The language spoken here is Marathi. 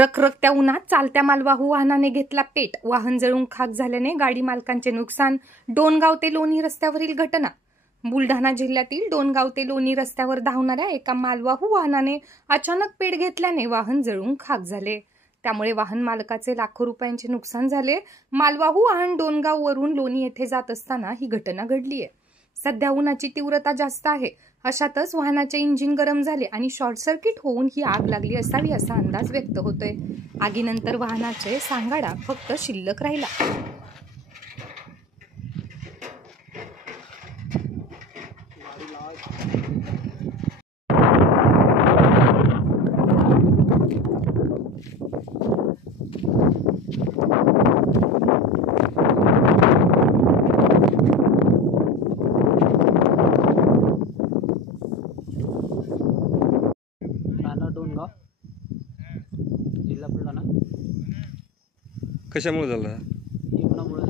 रखरखत्या उन्हात चालत्या मालवाहू वाहनाने घेतला पेट, वाहन जळून खाक झाल्याने गाडी मालकांचे नुकसान. डोणगाव ते लोणी रस्त्यावरील घटना. बुलढाणा जिल्ह्यातील डोणगाव ते लोणी रस्त्यावर धावणाऱ्या एका मालवाहू वाहनाने अचानक पेट घेतल्याने वाहन जळून खाक झाले. त्यामुळे वाहन मालकाचे लाखो रुपयांचे नुकसान झाले. मालवाहू वाहन डोणगाव वरून लोणी येथे जात असताना ही घटना घडली आहे. सध्या उन्हाची तीव्रता जास्त आहे. अशातच वाहनाचे इंजिन गरम झाले आणि शॉर्ट सर्किट होऊन ही आग लागली असावी असा अंदाज व्यक्त होतोय. आगीनंतर वाहनाचे सांगाडा फक्त शिल्लक राहिला. डोणगाव जिल्हा बुलढाणा. कशामुळे झाला? उन्हामुळे